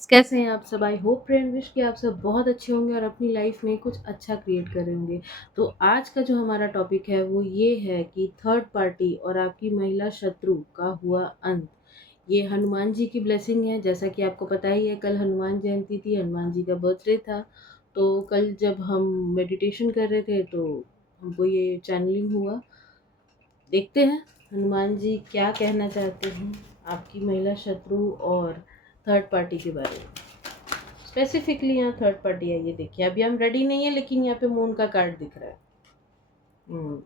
कैसे हैं आप सब? आई होप एंड विश कि आप सब बहुत अच्छे होंगे और अपनी लाइफ में कुछ अच्छा क्रिएट कर रहे होंगे। तो आज का जो हमारा टॉपिक है वो ये है कि थर्ड पार्टी और आपकी महिला शत्रु का हुआ अंत। ये हनुमान जी की ब्लेसिंग है। जैसा कि आपको पता ही है, कल हनुमान जयंती थी, हनुमान जी का बर्थडे था। तो कल जब हम मेडिटेशन कर रहे थे तो हमको ये चैनलिंग हुआ। देखते हैं हनुमान जी क्या कहना चाहते हैं आपकी महिला शत्रु और थर्ड पार्टी के बारे में। स्पेसिफिकली यहाँ थर्ड पार्टी है, ये देखिए। अभी हम रेडी नहीं है, लेकिन यहाँ पे मून का कार्ड दिख रहा है।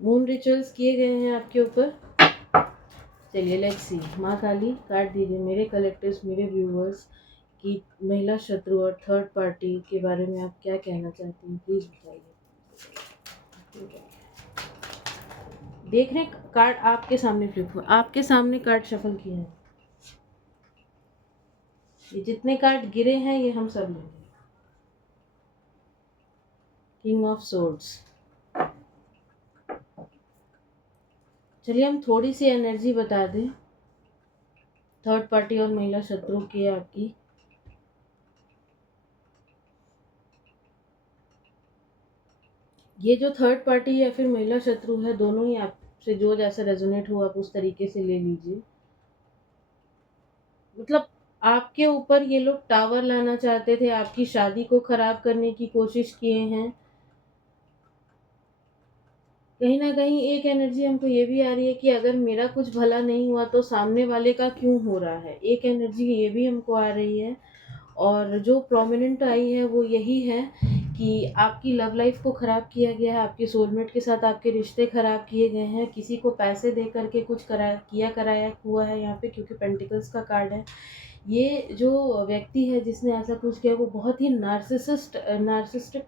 मून रिचुअल्स किए गए हैं आपके ऊपर। चलिए लेट्स सी। माँ काली, कार्ड दीजिए मेरे कलेक्टर्स, मेरे व्यूवर्स की महिला शत्रु और थर्ड पार्टी के बारे में आप क्या कहना चाहते हैं, प्लीज बताइए। देख रहे कार्ड आपके सामने फ्लिप हुआ, आपके सामने कार्ड शफल किए हैं। ये जितने कार्ड गिरे हैं ये हम सब लेंगे। King of swords. चलिए हम थोड़ी सी एनर्जी बता दें थर्ड पार्टी और महिला शत्रु की आपकी। ये जो थर्ड पार्टी या फिर महिला शत्रु है, दोनों ही आपसे जो जैसा रेजोनेट हो आप उस तरीके से ले लीजिए। मतलब आपके ऊपर ये लोग टावर लाना चाहते थे, आपकी शादी को खराब करने की कोशिश किए हैं। कहीं ना कहीं एक एनर्जी हमको ये भी आ रही है कि अगर मेरा कुछ भला नहीं हुआ तो सामने वाले का क्यों हो रहा है। एक एनर्जी ये भी हमको आ रही है। और जो प्रोमिनेंट आई है वो यही है कि आपकी लव लाइफ को ख़राब किया गया है, आपके सोलमेट के साथ आपके रिश्ते ख़राब किए गए हैं, किसी को पैसे दे करके कुछ कराया हुआ है यहाँ पे, क्योंकि पेंटिकल्स का कार्ड है। ये जो व्यक्ति है जिसने ऐसा कुछ किया वो बहुत ही नार्सिसिस्टिक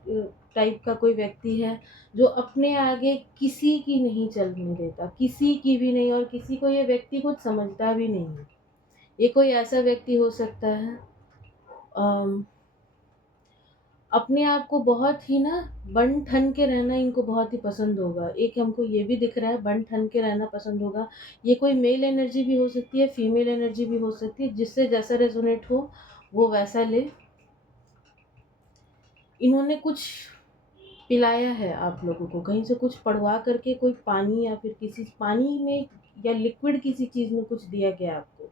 टाइप का कोई व्यक्ति है, जो अपने आगे किसी की नहीं चलने देता, किसी की भी नहीं, और किसी को ये व्यक्ति कुछ समझता भी नहीं है। ये कोई ऐसा व्यक्ति हो सकता है अपने आप को बहुत ही ना बन ठन के रहना इनको बहुत ही पसंद होगा। एक हमको ये भी दिख रहा है, बन ठन के रहना पसंद होगा। ये कोई मेल एनर्जी भी हो सकती है, फीमेल एनर्जी भी हो सकती है, जिससे जैसा रेजोनेट हो वो वैसा ले। इन्होंने कुछ पिलाया है आप लोगों को, कहीं से कुछ पढ़वा करके, कोई पानी या फिर किसी पानी में या लिक्विड किसी चीज़ में कुछ दिया गया आपको।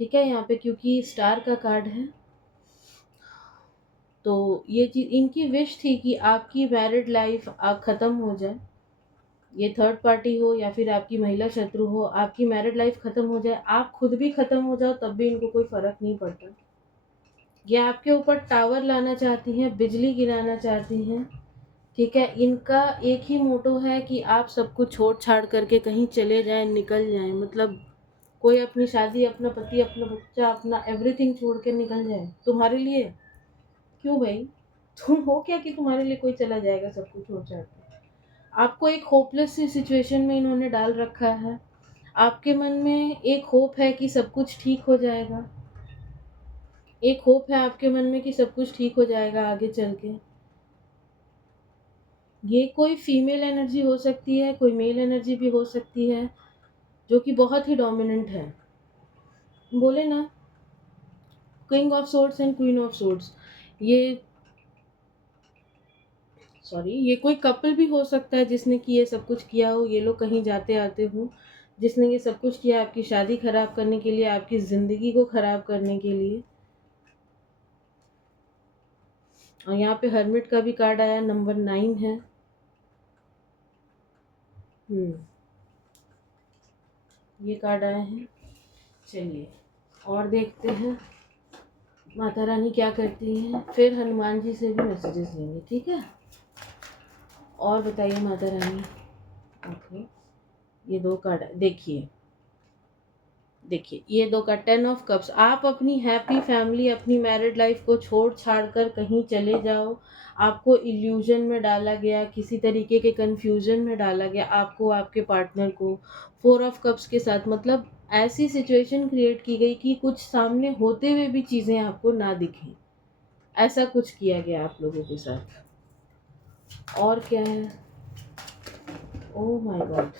ठीक है, यहाँ पे क्योंकि स्टार का कार्ड है तो ये चीज़ इनकी विश थी कि आपकी मैरिड लाइफ ख़त्म हो जाए। ये थर्ड पार्टी हो या फिर आपकी महिला शत्रु हो, आपकी मैरिड लाइफ ख़त्म हो जाए, आप खुद भी ख़त्म हो जाओ, तब भी इनको कोई फ़र्क नहीं पड़ता। ये आपके ऊपर टावर लाना चाहती हैं, बिजली गिराना चाहती हैं। ठीक है, इनका एक ही मोटो है कि आप सब कुछ छोड़ छाड़ करके कहीं चले जाएं, निकल जाएं। मतलब कोई अपनी शादी, अपना पति, अपना बच्चा, अपना एवरीथिंग छोड़ के निकल जाए तुम्हारे लिए। क्यों भाई? तुम हो क्या कि तुम्हारे लिए कोई चला जाएगा सब कुछ छोड़ छाड़ के? आपको एक होपलेस सी सिचुएशन में इन्होंने डाल रखा है। आपके मन में एक होप है कि सब कुछ ठीक हो जाएगा। एक होप है आपके मन में कि सब कुछ ठीक हो जाएगा आगे चल के। ये कोई फीमेल एनर्जी हो सकती है, कोई मेल एनर्जी भी हो सकती है, जो कि बहुत ही डोमिनेंट है। बोले ना, king of swords and queen of swords. ये ये कोई कपल भी हो सकता है जिसने कि ये सब कुछ किया हो। ये लोग कहीं जाते आते हो, जिसने ये सब कुछ किया आपकी शादी खराब करने के लिए, आपकी ज़िंदगी को खराब करने के लिए। और यहाँ पे हर्मिट का भी कार्ड आया, नंबर 9 है। ये कार्ड आए हैं। चलिए और देखते हैं माता रानी क्या करती हैं, फिर हनुमान जी से भी मैसेजेस लेंगे। ठीक है, और बताइए माता रानी। ओके, ये 2 कार्ड देखिए। देखिए ये 2 का 10 ऑफ कप्स। आप अपनी हैप्पी फैमिली, अपनी मैरिड लाइफ को छोड़ छाड़ कर कहीं चले जाओ। आपको इल्यूजन में डाला गया, किसी तरीके के कंफ्यूजन में डाला गया आपको, आपके पार्टनर को। 4 ऑफ कप्स के साथ मतलब ऐसी सिचुएशन क्रिएट की गई कि कुछ सामने होते हुए भी चीज़ें आपको ना दिखें। ऐसा कुछ किया गया आप लोगों के साथ। और क्या है? ओह माय गॉड,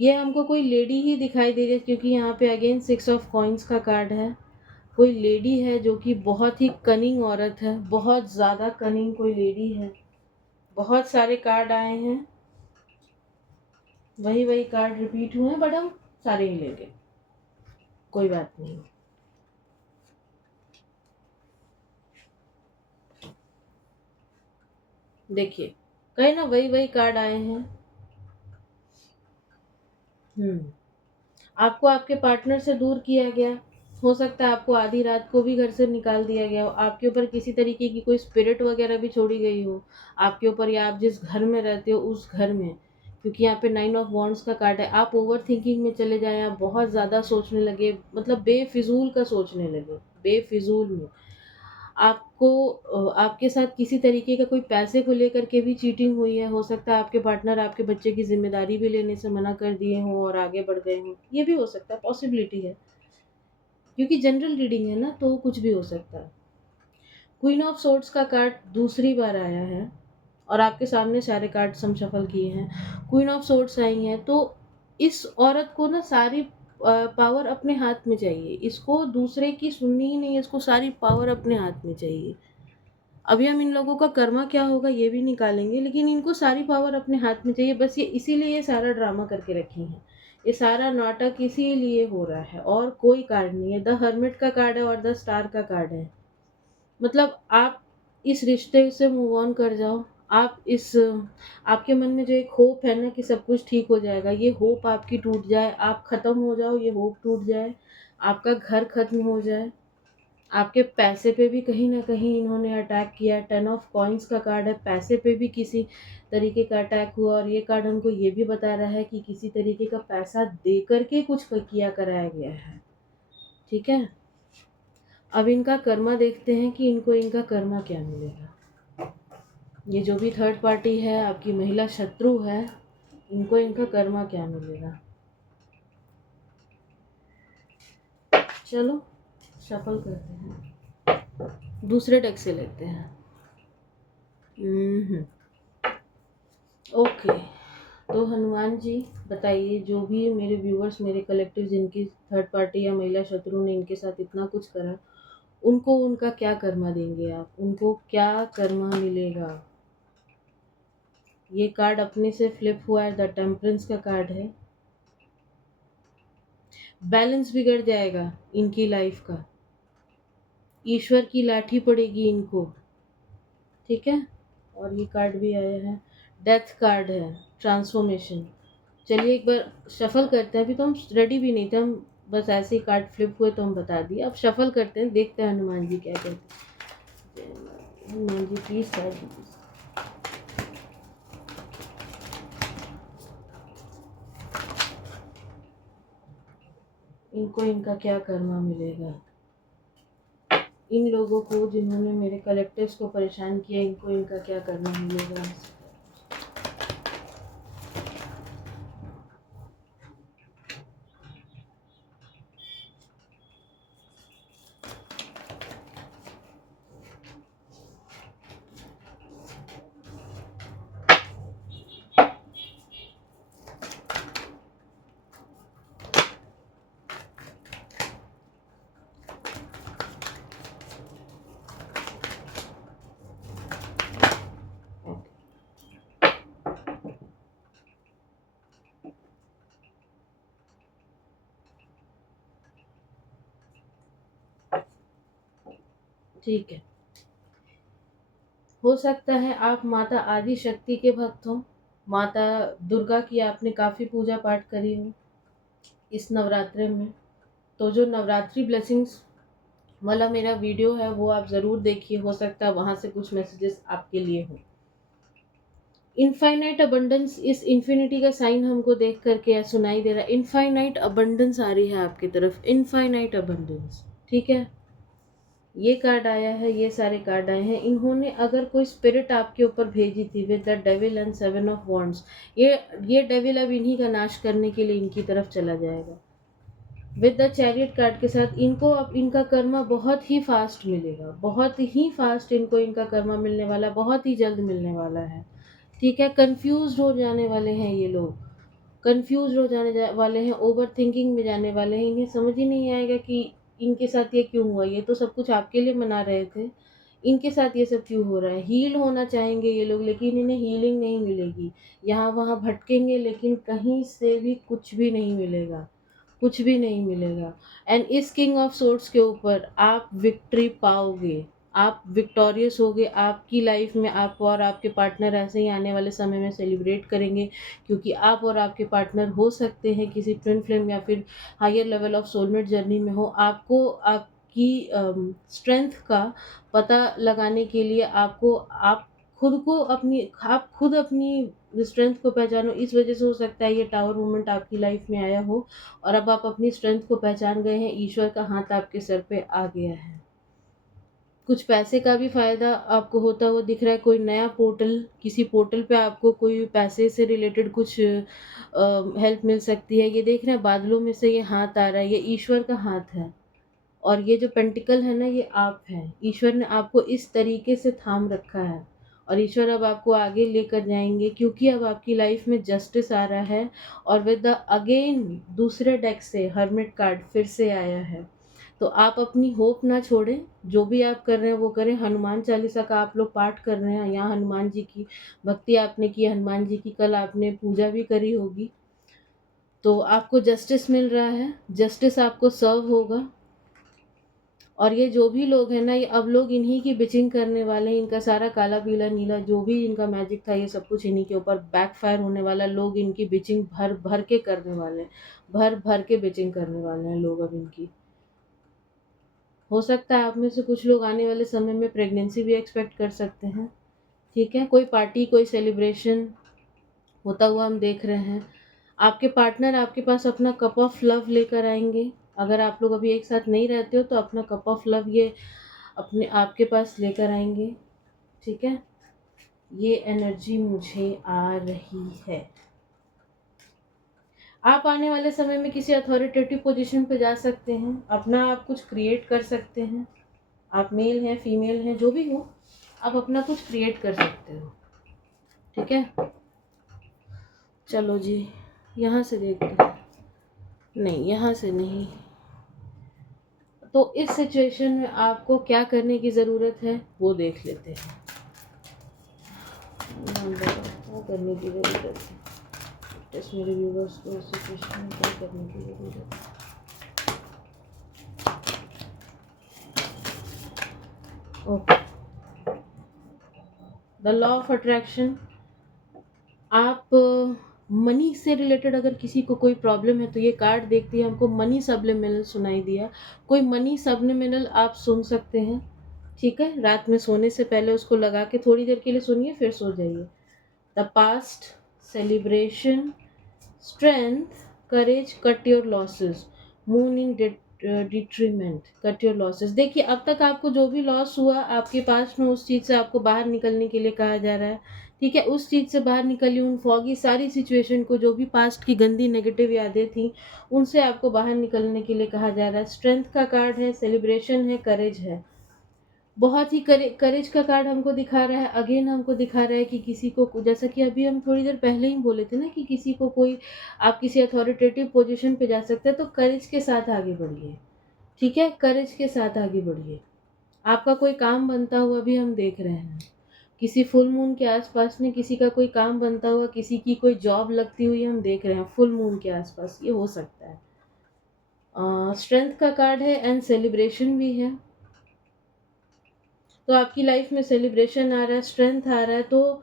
ये हमको कोई लेडी ही दिखाई दे रही है, क्योंकि यहाँ पे अगेन 6 ऑफ कॉइन्स का कार्ड है। कोई लेडी है जो कि बहुत ही कनिंग औरत है, बहुत ज़्यादा कनिंग कोई लेडी है। बहुत सारे कार्ड आए हैं, वही वही कार्ड रिपीट हुए हैं, बट हम सारे ही लेंगे, कोई बात नहीं। देखिए, कहीं ना वही वही कार्ड आए हैं। आपको आपके पार्टनर से दूर किया गया, हो सकता है आपको आधी रात को भी घर से निकाल दिया गया हो, आपके ऊपर किसी तरीके की कोई स्पिरिट वगैरह भी छोड़ी गई हो आपके ऊपर, या आप जिस घर में रहते हो उस घर में, क्योंकि यहाँ पे 9 ऑफ वॉन्ड्स का कार्ड है। आप ओवर थिंकिंग में चले जाएं, आप बहुत ज़्यादा सोचने लगे, मतलब बेफिजूल का सोचने लगे, बेफिजूल में। आपको आपके साथ किसी तरीके का कोई पैसे को लेकर के भी चीटिंग हुई है, हो सकता है आपके पार्टनर आपके बच्चे की ज़िम्मेदारी भी लेने से मना कर दिए हों और आगे बढ़ गए हों, ये भी हो सकता है, पॉसिबिलिटी है, क्योंकि जनरल रीडिंग है ना, तो कुछ भी हो सकता है। क्वीन ऑफ सोर्ड्स का कार्ड दूसरी बार आया है और आपके सामने सारे कार्ड्स हम शफल किए हैं, क्वीन ऑफ सोर्ड्स आई हैं, तो इस औरत को ना सारी पावर अपने हाथ में चाहिए, इसको दूसरे की सुननी ही नहीं है, इसको सारी पावर अपने हाथ में चाहिए। अभी हम इन लोगों का कर्मा क्या होगा ये भी निकालेंगे, लेकिन इनको सारी पावर अपने हाथ में चाहिए, बस ये इसीलिए ये सारा ड्रामा करके रखी हैं, ये सारा नाटक इसीलिए हो रहा है, और कोई कार्ड नहीं है। द हर्मिट का कार्ड है और द स्टार का कार्ड है, मतलब आप इस रिश्ते से मूव ऑन कर जाओ। आप इस आपके मन में जो एक होप है ना कि सब कुछ ठीक हो जाएगा, ये होप आपकी टूट जाए, आप ख़त्म हो जाओ, ये होप टूट जाए, आपका घर ख़त्म हो जाए, आपके पैसे पे भी कहीं न कहीं इन्होंने अटैक किया है। 10 ऑफ कॉइन्स का कार्ड है, पैसे पे भी किसी तरीके का अटैक हुआ, और ये कार्ड हमको ये भी बता रहा है कि किसी तरीके का पैसा दे कर के कुछ किया कराया गया है, ठीक है? अब इनका कर्मा देखते हैं कि इनको इनका कर्मा क्या मिलेगा। ये जो भी थर्ड पार्टी है, आपकी महिला शत्रु है, इनको इनका कर्मा क्या मिलेगा। चलो शफल करते हैं, दूसरे डेक से लेते हैं। ओके, तो हनुमान जी बताइए, जो भी मेरे व्यूअर्स, मेरे कलेक्टिव जिनकी थर्ड पार्टी या महिला शत्रु ने इनके साथ इतना कुछ करा, उनको उनका क्या कर्मा देंगे आप, उनको क्या कर्मा मिलेगा। ये कार्ड अपने से फ्लिप हुआ है, द टेम्परेंस का कार्ड है। बैलेंस बिगड़ जाएगा इनकी लाइफ का, ईश्वर की लाठी पड़ेगी इनको, ठीक है। और ये कार्ड भी आया है, डेथ कार्ड है, ट्रांसफॉर्मेशन। चलिए एक बार शफल करते हैं, अभी तो हम रेडी भी नहीं थे, हम बस ऐसे ही कार्ड फ्लिप हुए तो हम बता दिए। अब शफल करते हैं, देखते हैं हनुमान जी क्या कहते हैं। हनुमान जी प्लीज साइड, इनको इनका क्या कर्मा मिलेगा। इन लोगों को जिन्होंने मेरे कलेक्टिव्स को परेशान किया, इनको इनका क्या कर्मा मिलेगा। ठीक है, हो सकता है आप माता आदि शक्ति के भक्त हो, माता दुर्गा की आपने काफ़ी पूजा पाठ करी हो इस नवरात्रि में, तो जो नवरात्रि ब्लेसिंग्स वाला मेरा वीडियो है वो आप ज़रूर देखिए, हो सकता है वहाँ से कुछ मैसेजेस आपके लिए हों। इनफाइनाइट अबंडेंस, इस इन्फिनिटी का साइन हमको देख करके सुनाई दे रहा है, इनफाइनाइट अबंडेंस आ रही है आपकी तरफ, इनफाइनाइट अबंडेंस, ठीक है। ये कार्ड आया है, ये सारे कार्ड आए हैं। इन्होंने अगर कोई स्पिरिट आपके ऊपर भेजी थी with the devil and 7 of wands, ये डेविल अब इन्हीं का नाश करने के लिए इनकी तरफ चला जाएगा। विद द चैरियट कार्ड के साथ इनको अब इनका कर्मा बहुत ही फास्ट मिलेगा, बहुत ही फास्ट इनको इनका कर्मा मिलने वाला, बहुत ही जल्द मिलने वाला है, ठीक है। कंफ्यूज हो जाने वाले हैं ये लोग, कंफ्यूज हो वाले हैं, ओवर थिंकिंग में जाने वाले हैं। इन्हें समझ ही नहीं आएगा कि इनके साथ ये क्यों हुआ, ये तो सब कुछ आपके लिए मना रहे थे, इनके साथ ये सब क्यों हो रहा है। हील होना चाहेंगे ये लोग, लेकिन इन्हें हीलिंग नहीं मिलेगी। यहाँ वहाँ भटकेंगे, लेकिन कहीं से भी कुछ भी नहीं मिलेगा, कुछ भी नहीं मिलेगा। एंड इस किंग ऑफ सोर्ड्स के ऊपर आप विक्ट्री पाओगे, आप विक्टोरियस होगे। आपकी लाइफ में आप और आपके पार्टनर ऐसे ही आने वाले समय में सेलिब्रेट करेंगे, क्योंकि आप और आपके पार्टनर हो सकते हैं किसी ट्विन फ्लेम या फिर higher level of soulmate journey में हो। आपको आपकी स्ट्रेंथ का पता लगाने के लिए आपको आप खुद अपनी स्ट्रेंथ को पहचानो। इस वजह से हो सकता है ये टावर मोमेंट आपकी लाइफ में आया हो, और अब आप अपनी स्ट्रेंथ को पहचान गए हैं, ईश्वर का हाथ आपके सर पे आ गया है। कुछ पैसे का भी फ़ायदा आपको होता हुआ दिख रहा है। कोई नया पोर्टल, किसी पोर्टल पे आपको कोई पैसे से रिलेटेड कुछ हेल्प मिल सकती है। ये देख रहे हैं बादलों में से ये हाथ आ रहा है, ये ईश्वर का हाथ है। और ये जो पेंटिकल है ना, ये आप हैं। ईश्वर ने आपको इस तरीके से थाम रखा है, और ईश्वर अब आपको आगे लेकर जाएँगे, क्योंकि अब आपकी लाइफ में जस्टिस आ रहा है। और विद द अगेन दूसरे डेक से हर्मिट कार्ड फिर से आया है। तो आप अपनी होप ना छोड़ें, जो भी आप कर रहे हैं वो करें। हनुमान चालीसा का आप लोग पाठ कर रहे हैं, यहाँ हनुमान जी की भक्ति आपने की, हनुमान जी की कल आपने पूजा भी करी होगी। तो आपको जस्टिस मिल रहा है, जस्टिस आपको सर्व होगा। और ये जो भी लोग हैं ना, ये अब लोग इन्हीं की बिचिंग करने वाले हैं। इनका सारा काला पीला नीला जो भी इनका मैजिक था, ये सब कुछ इन्हीं के ऊपर बैकफायर होने वाला। लोग इनकी बिचिंग भर भर के करने वाले हैं, भर भर के बिचिंग करने वाले हैं लोग अब इनकी। हो सकता है आप में से कुछ लोग आने वाले समय में प्रेगनेंसी भी एक्सपेक्ट कर सकते हैं। ठीक है, कोई पार्टी कोई सेलिब्रेशन होता हुआ हम देख रहे हैं। आपके पार्टनर आपके पास अपना कप ऑफ लव लेकर आएंगे। अगर आप लोग अभी एक साथ नहीं रहते हो तो अपना कप ऑफ लव ये अपने आपके पास लेकर आएंगे। ठीक है, ये एनर्जी मुझे आ रही है। आप आने वाले समय में किसी अथॉरिटेटिव पोजीशन पे जा सकते हैं, अपना आप कुछ क्रिएट कर सकते हैं। आप मेल हैं फीमेल हैं जो भी हो, आप अपना कुछ क्रिएट कर सकते हो। ठीक है, चलो जी यहाँ से देखते हैं। नहीं, यहाँ से नहीं। तो इस सिचुएशन में आपको क्या करने की ज़रूरत है वो देख लेते हैं। क्या करने की ज़रूरत है, टेस्ट मेरे व्यूवर्स को इस सिचुएशन में क्या करने की ज़रूरत है। Okay, the law of attraction. आप मनी से रिलेटेड अगर किसी को कोई प्रॉब्लम है तो ये कार्ड देखती है, हमको मनी सब्लिमिनल सुनाई दिया। कोई मनी सब्लिमिनल आप सुन सकते हैं। ठीक है, रात में सोने से पहले उसको लगा के थोड़ी देर के लिए सुनिए, फिर सो जाइए। The past, celebration, strength, courage, cut your losses, moon in detriment, cut your losses. देखिए, अब तक आपको जो भी लॉस हुआ आपके पास में, उस चीज़ से आपको बाहर निकलने के लिए कहा जा रहा है। ठीक है, उस चीज़ से बाहर निकलिए। उन फॉगी सारी सिचुएशन को, जो भी पास्ट की गंदी नेगेटिव यादें थी, उनसे आपको बाहर निकलने के लिए कहा जा रहा है। स्ट्रेंथ का कार्ड है, सेलिब्रेशन है, करेज है। बहुत ही करेज का कार्ड हमको दिखा रहा है। अगेन हमको दिखा रहा है कि किसी को, जैसा कि अभी हम थोड़ी देर पहले ही बोले थे ना, कि किसी को कोई, आप किसी अथॉरिटेटिव पोजीशन पे जा सकते हैं, तो करेज के साथ आगे बढ़िए। ठीक है, करेज के साथ आगे बढ़िए। आपका कोई काम बनता हुआ भी हम देख रहे हैं। किसी फुल मून के आसपास में किसी का कोई काम बनता हुआ, किसी की कोई जॉब लगती हुई हम देख रहे हैं फुल मून के आसपास, ये हो सकता है। स्ट्रेंथ का कार्ड है एंड सेलिब्रेशन भी है। तो आपकी लाइफ में सेलिब्रेशन आ रहा है, स्ट्रेंथ आ रहा है। तो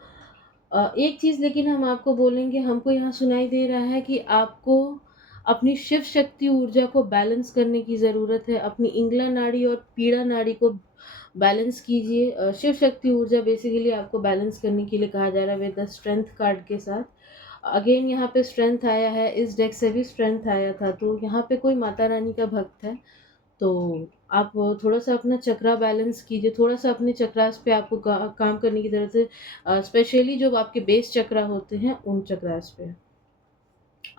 एक चीज़ लेकिन हम आपको बोलेंगे, हमको यहाँ सुनाई दे रहा है कि आपको अपनी शिव शक्ति ऊर्जा को बैलेंस करने की ज़रूरत है। अपनी इंगला नाड़ी और पीड़ा नाड़ी को बैलेंस कीजिए। शिव शक्ति ऊर्जा बेसिकली आपको बैलेंस करने के लिए कहा जा रहा है विद द स्ट्रेंथ कार्ड के साथ। अगेन यहाँ पे स्ट्रेंथ आया है, इस डेक से भी स्ट्रेंथ आया था। तो यहाँ पे कोई माता रानी का भक्त है, तो आप थोड़ा-सा अपना चक्रा बैलेंस कीजिए, थोड़ा-सा अपने चक्रास पे आपको काम करने की ज़रूरत है। स्पेशली जो आपके बेस चक्रा होते हैं, उन चक्रास पे।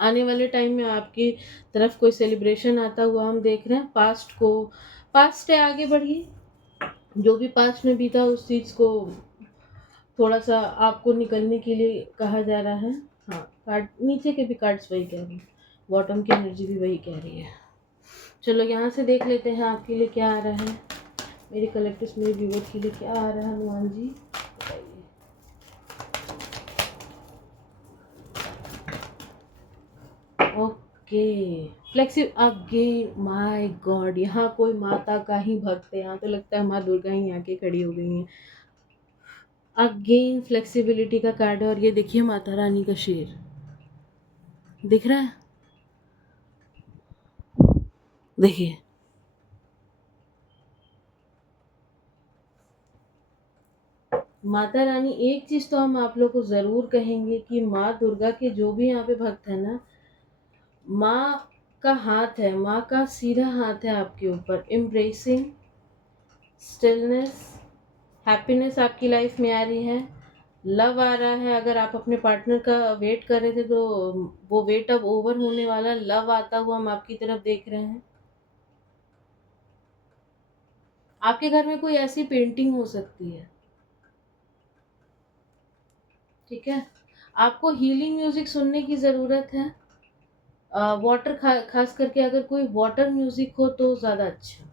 आने वाले टाइम में आपकी तरफ कोई सेलिब्रेशन आता हुआ हम देख रहे हैं। पास्ट है, आगे बढ़िए। जो भी पास्ट में बीता उस चीज़ को थोड़ा-सा आपको निकलने के लिए कहा जा रहा है। हाँ, कार्ड नीचे के भी कार्ड्स वही कह रही है, बॉटम की एनर्जी भी वही कह रही है। चलो यहाँ से देख लेते हैं आपके लिए क्या आ रहा है, मेरे कलेक्टर्स, मेरे व्यूअर्स के लिए क्या आ रहा है हनुमान जी, बताइए। Okay, flexi again, my God, यहाँ कोई माता का ही भक्त है, यहाँ तो लगता है माँ दुर्गा ही आके खड़ी हो गई हैं। अगेन फ्लेक्सिबिलिटी का कार्ड है, और ये देखिए माता रानी का शेर दिख रहा है, देखिए। माता रानी, एक चीज तो हम आप लोग को जरूर कहेंगे कि माँ दुर्गा के जो भी यहाँ पे भक्त है ना, माँ का हाथ है, माँ का सीधा हाथ है आपके ऊपर। एम्ब्रेसिंग, स्टिलनेस, हैप्पीनेस आपकी लाइफ में आ रही है, लव आ रहा है। अगर आप अपने पार्टनर का वेट कर रहे थे तो वो वेट अब ओवर होने वाला, लव आता हुआ हम आपकी तरफ देख रहे हैं। आपके घर में कोई ऐसी पेंटिंग हो सकती है, ठीक है। आपको हीलिंग म्यूजिक सुनने की ज़रूरत है। वाटर खास करके अगर कोई वाटर म्यूजिक हो तो ज़्यादा अच्छा।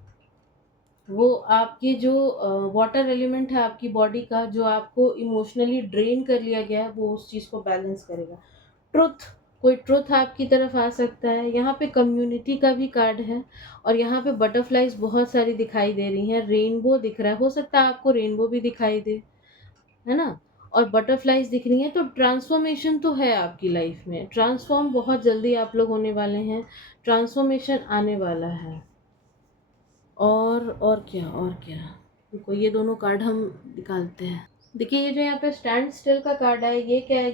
वो आपके जो वाटर एलिमेंट है आपकी बॉडी का, जो आपको इमोशनली ड्रेन कर लिया गया है, वो उस चीज़ को बैलेंस करेगा। ट्रुथ, कोई ट्रुथ आपकी तरफ आ सकता है। यहाँ पे कम्युनिटी का भी कार्ड है, और यहाँ पे बटरफ्लाइज बहुत सारी दिखाई दे रही हैं, रेनबो दिख रहा है, हो सकता है आपको रेनबो भी दिखाई दे, है ना। और बटरफ्लाइज दिख रही हैं, तो ट्रांसफॉर्मेशन तो है आपकी लाइफ में, ट्रांसफॉर्म बहुत जल्दी आप लोग होने वाले हैं, ट्रांसफॉर्मेशन आने वाला है। और क्या, और क्या, देखो ये दोनों कार्ड हम निकालते हैं। देखिए ये जो यहाँ पे स्टैंड स्टिल का कार्ड है, ये क्या है,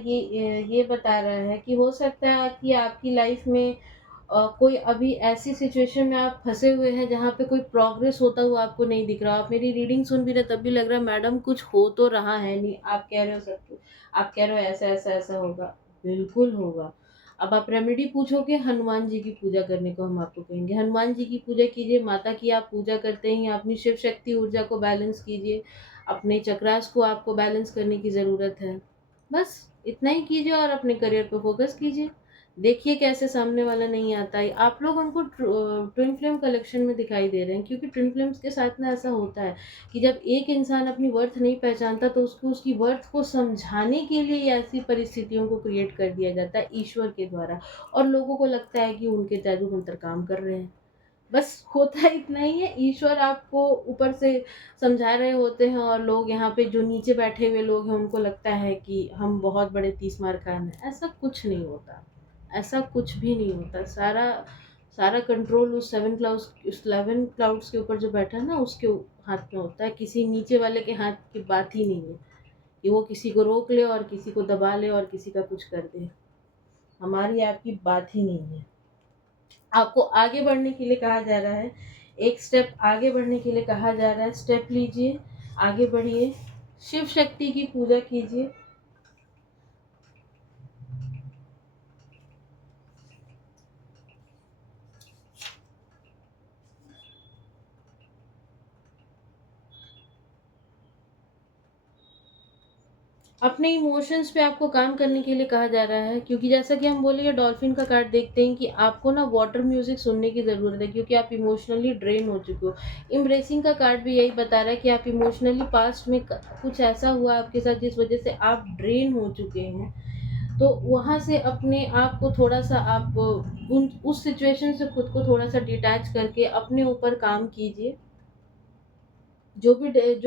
ये बता रहा है कि हो सकता है कि आपकी लाइफ में कोई अभी ऐसी सिचुएशन में आप फंसे हुए हैं जहाँ पे कोई प्रोग्रेस होता हुआ आपको नहीं दिख रहा। आप मेरी रीडिंग सुन भी रहे तब भी लग रहा है मैडम कुछ हो तो रहा है नहीं, आप कह रहे हो सब कुछ, आप कह रहे हो ऐसा ऐसा ऐसा होगा, बिल्कुल होगा। अब आप रेमेडी पूछोगे, हनुमान जी की पूजा करने को हम आपको कहेंगे। हनुमान जी की पूजा कीजिए, माता की आप पूजा करते ही अपनी शिव शक्ति ऊर्जा को बैलेंस कीजिए, अपने चक्रास को आपको बैलेंस करने की ज़रूरत है। बस इतना ही कीजिए और अपने करियर पे फोकस कीजिए। देखिए कैसे सामने वाला नहीं आता है। आप लोग उनको ट्विन फ्लेम कलेक्शन में दिखाई दे रहे हैं, क्योंकि ट्विन फ्लेम्स के साथ में ऐसा होता है कि जब एक इंसान अपनी वर्थ नहीं पहचानता तो उसको उसकी वर्थ को समझाने के लिए ऐसी परिस्थितियों को क्रिएट कर दिया जाता है ईश्वर के द्वारा, और लोगों को लगता है कि उनके जादू मंत्र काम कर रहे हैं। बस होता इतना ही है, ईश्वर आपको ऊपर से समझा रहे होते हैं, और लोग यहाँ पे जो नीचे बैठे हुए लोग हैं उनको लगता है कि हम बहुत बड़े तीस मार खान हैं। ऐसा कुछ नहीं होता, ऐसा कुछ भी नहीं होता। सारा सारा कंट्रोल उस 11 क्लाउड्स के ऊपर जो बैठा है ना, उसके हाथ में होता है। किसी नीचे वाले के हाथ की बात ही नहीं है कि वो किसी को रोक ले और किसी को दबा ले और किसी का कुछ कर दे। हमारी आपकी बात ही नहीं है। आपको आगे बढ़ने के लिए कहा जा रहा है, एक स्टेप आगे बढ़ने के लिए कहा जा रहा है। स्टेप लीजिए, आगे बढ़िए, शिव शक्ति की पूजा कीजिए। अपने इमोशंस पे आपको काम करने के लिए कहा जा रहा है, क्योंकि जैसा कि हम बोलेंगे, डॉल्फिन का कार्ड देखते हैं कि आपको ना वाटर म्यूजिक सुनने की ज़रूरत है, क्योंकि आप इमोशनली ड्रेन हो चुके हो। एम्ब्रेसिंग का कार्ड भी यही बता रहा है कि आप इमोशनली पास्ट में कुछ ऐसा हुआ आपके साथ जिस वजह से आप ड्रेन हो चुके हैं। तो वहाँ से अपने आप को थोड़ा सा आप उन उस सिचुएशन से खुद को थोड़ा सा डिटैच करके अपने ऊपर काम कीजिए। जो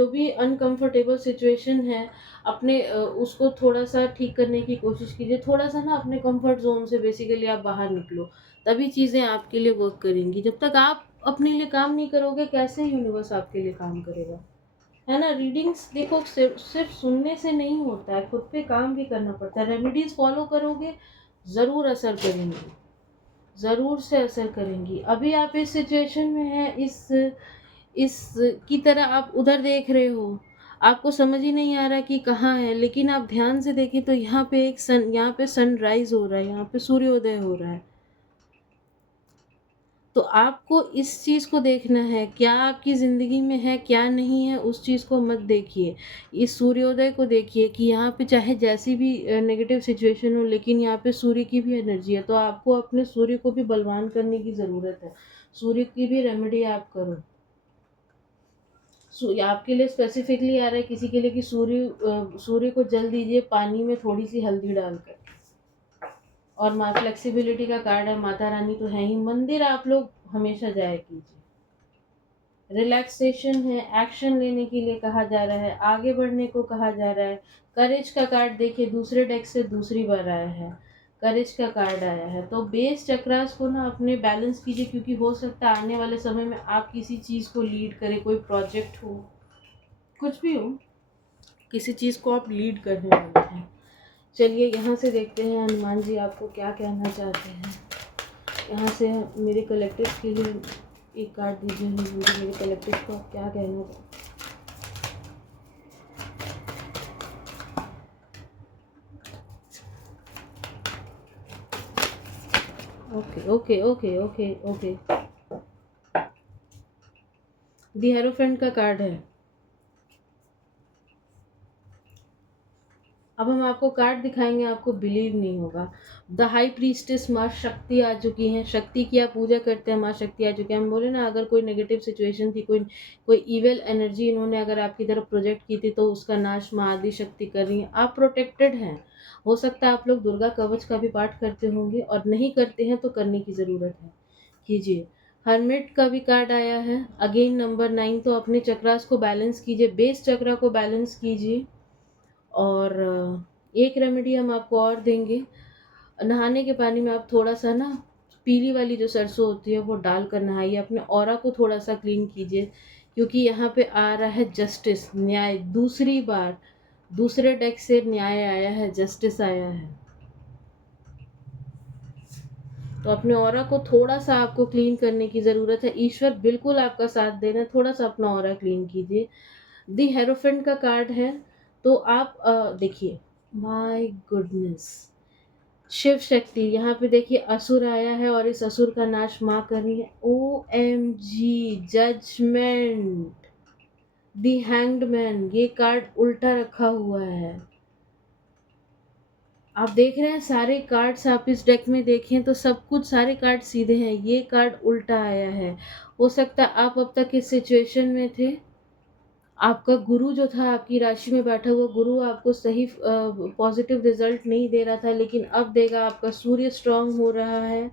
भी अनकंफर्टेबल सिचुएशन है, अपने उसको थोड़ा सा ठीक करने की कोशिश कीजिए। थोड़ा सा ना अपने कंफर्ट जोन से बेसिकली आप बाहर निकलो, तभी चीज़ें आपके लिए वर्क करेंगी। जब तक आप अपने लिए काम नहीं करोगे, कैसे यूनिवर्स आपके लिए काम करेगा, है ना। रीडिंग्स देखो, सिर्फ सुनने से नहीं होता है, खुद पे काम भी करना पड़ता है। रेमेडीज फॉलो करोगे, ज़रूर असर करेंगी, ज़रूर से असर करेंगी। अभी आप इस सिचुएशन में हैं, इस की तरह आप उधर देख रहे हो, आपको समझ ही नहीं आ रहा कि कहाँ है, लेकिन आप ध्यान से देखें तो यहाँ पे सनराइज हो रहा है, यहाँ पे सूर्योदय हो रहा है। तो आपको इस चीज़ को देखना है, क्या आपकी ज़िंदगी में है, क्या नहीं है, उस चीज़ को मत देखिए। इस सूर्योदय को देखिए कि यहाँ पे चाहे जैसी भी नेगेटिव सिचुएशन हो, लेकिन यहाँ पे सूर्य की भी एनर्जी है, तो आपको अपने सूर्य को भी बलवान करने की ज़रूरत है। सूर्य की भी रेमेडी आप करो। आपके लिए स्पेसिफिकली आ रहा है किसी के लिए कि सूर्य को जल दीजिए पानी में थोड़ी सी हल्दी डालकर। और माँ फ्लेक्सिबिलिटी का कार्ड है, माता रानी तो है ही, मंदिर आप लोग हमेशा जाया कीजिए। रिलैक्सेशन है, एक्शन लेने के लिए कहा जा रहा है, आगे बढ़ने को कहा जा रहा है। करेज का कार्ड देखिए, दूसरे डेक से दूसरी बार आया है, करेज का कार्ड आया है। तो बेस चक्रास को ना अपने बैलेंस कीजिए, क्योंकि हो सकता है आने वाले समय में आप किसी चीज़ को लीड करें, कोई प्रोजेक्ट हो, कुछ भी हो, किसी चीज़ को आप लीड करने वाले हैं। चलिए यहाँ से देखते हैं हनुमान जी आपको क्या कहना चाहते हैं। यहाँ से मेरे कलेक्टिव के लिए एक कार्ड दीजिए मुझे, मेरे कलेक्टिव को आप क्या कहना चाहते हैं। Okay okay okay okay okay, the hierophant का कार्ड है। अब हम आपको कार्ड दिखाएंगे, आपको बिलीव नहीं होगा। द हाई प्रीस्टेस माँ शक्ति आ चुकी हैं। शक्ति की आप पूजा करते हैं, माँ शक्ति आ चुकी है। हम बोले ना, अगर कोई नेगेटिव सिचुएशन थी, कोई कोई इविल एनर्जी इन्होंने अगर आपकी तरफ प्रोजेक्ट की थी, तो उसका नाश माँ आदि शक्ति कर रही है। आप प्रोटेक्टेड हैं। हो सकता है आप लोग दुर्गा कवच का भी पाठ करते होंगे, और नहीं करते हैं तो करने की ज़रूरत है, कीजिए। हर्मिट का भी कार्ड आया है, अगेन नंबर 9। तो अपने चक्रास को बैलेंस कीजिए, बेस चक्रा को बैलेंस कीजिए। और एक रेमेडी हम आपको और देंगे। नहाने के पानी में आप थोड़ा सा ना पीली वाली जो सरसों होती है वो डाल कर नहाइए, अपने ऑरा को थोड़ा सा क्लीन कीजिए, क्योंकि यहाँ पे आ रहा है जस्टिस, न्याय। दूसरी बार दूसरे डेक से न्याय आया है, जस्टिस आया है। तो अपने ऑरा को थोड़ा सा आपको क्लीन करने की ज़रूरत है। ईश्वर बिल्कुल आपका साथ दे रहे हैं, थोड़ा सा अपना ऑरा क्लीन कीजिए। दी हेरोफेंट का कार्ड है। तो आप देखिए, माय गुडनेस, शिव शक्ति। यहाँ पे देखिए असुर आया है, और इस असुर का नाश माँ कर रही है। OMG, जजमेंट, दी हैंग्ड मैन। ये कार्ड उल्टा रखा हुआ है। आप देख रहे हैं सारे कार्ड्स, आप इस डेक में देखें तो सब कुछ, सारे कार्ड सीधे हैं, ये कार्ड उल्टा आया है। हो सकता है आप अब तक इस सिचुएशन में थे, आपका गुरु जो था आपकी राशि में बैठा हुआ गुरु आपको सही पॉजिटिव रिजल्ट नहीं दे रहा था, लेकिन अब देगा। आपका सूर्य स्ट्रांग हो रहा है,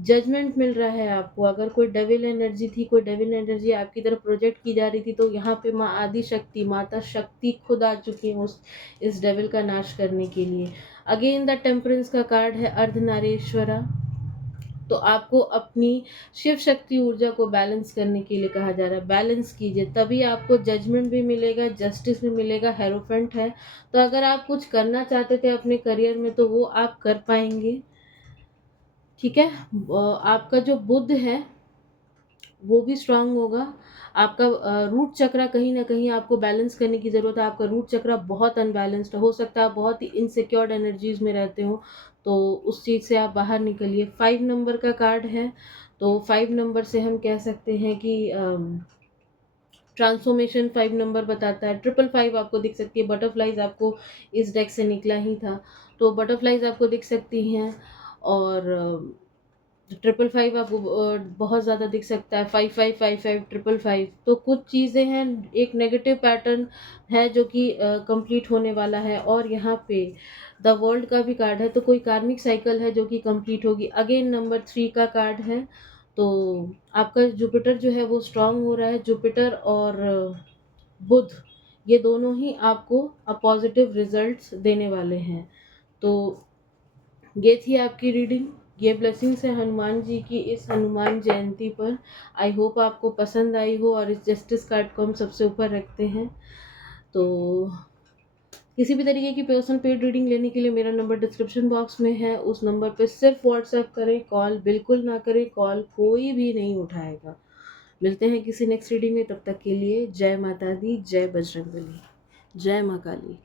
जजमेंट मिल रहा है आपको। अगर कोई डेविल एनर्जी थी, कोई डेविल एनर्जी आपकी तरफ प्रोजेक्ट की जा रही थी, तो यहाँ पे माँ आदि शक्ति, माता शक्ति खुद आ चुकी है उस इस डेविल का नाश करने के लिए। अगेन द टेम्परेंस का कार्ड है, अर्धनारीश्वरा। तो आपको अपनी शिव शक्ति ऊर्जा को बैलेंस करने के लिए कहा जा रहा है। बैलेंस कीजिए, तभी आपको जजमेंट भी मिलेगा, जस्टिस भी मिलेगा। हेरोफेंट है, तो अगर आप कुछ करना चाहते थे अपने करियर में, तो वो आप कर पाएंगे। ठीक है। आपका जो बुध है वो भी स्ट्रांग होगा। आपका रूट चक्रा कहीं ना कहीं आपको बैलेंस करने की ज़रूरत है। आपका रूट चक्रा बहुत अनबैलेंस्ड हो सकता है, आप बहुत ही इनसिक्योर्ड एनर्जीज में रहते हो, तो उस चीज़ से आप बाहर निकलिए। 5 नंबर का कार्ड है, तो 5 नंबर से हम कह सकते हैं कि ट्रांसफॉर्मेशन 5 नंबर बताता है। 555 आपको दिख सकती है। बटरफ्लाइज आपको इस डेक से निकला ही था, तो बटरफ्लाइज आपको दिख सकती हैं। और 555 आपको बहुत ज़्यादा दिख सकता है। 5555 555, तो कुछ चीज़ें हैं, एक नेगेटिव पैटर्न है जो कि कंप्लीट होने वाला है। और यहाँ पे द वर्ल्ड का भी कार्ड है, तो कोई कार्मिक साइकिल है जो कि कंप्लीट होगी। अगेन नंबर 3 का कार्ड है, तो आपका जुपिटर जो है वो स्ट्रांग हो रहा है। जुपिटर और बुध, ये दोनों ही आपको पॉजिटिव रिजल्ट्स देने वाले हैं। तो ये थी आपकी रीडिंग। ये ब्लेसिंग्स है हनुमान जी की इस हनुमान जयंती पर। आई होप आपको पसंद आई हो, और इस जस्टिस कार्ड को हम सबसे ऊपर रखते हैं। तो किसी भी तरीके की पर्सनल पेड रीडिंग लेने के लिए मेरा नंबर डिस्क्रिप्शन बॉक्स में है, उस नंबर पे सिर्फ व्हाट्सएप करें, कॉल बिल्कुल ना करें, कॉल कोई भी नहीं उठाएगा। मिलते हैं किसी नेक्स्ट रीडिंग में, तब तक के लिए जय माता दी, जय बजरंगबली, जय माँ काली।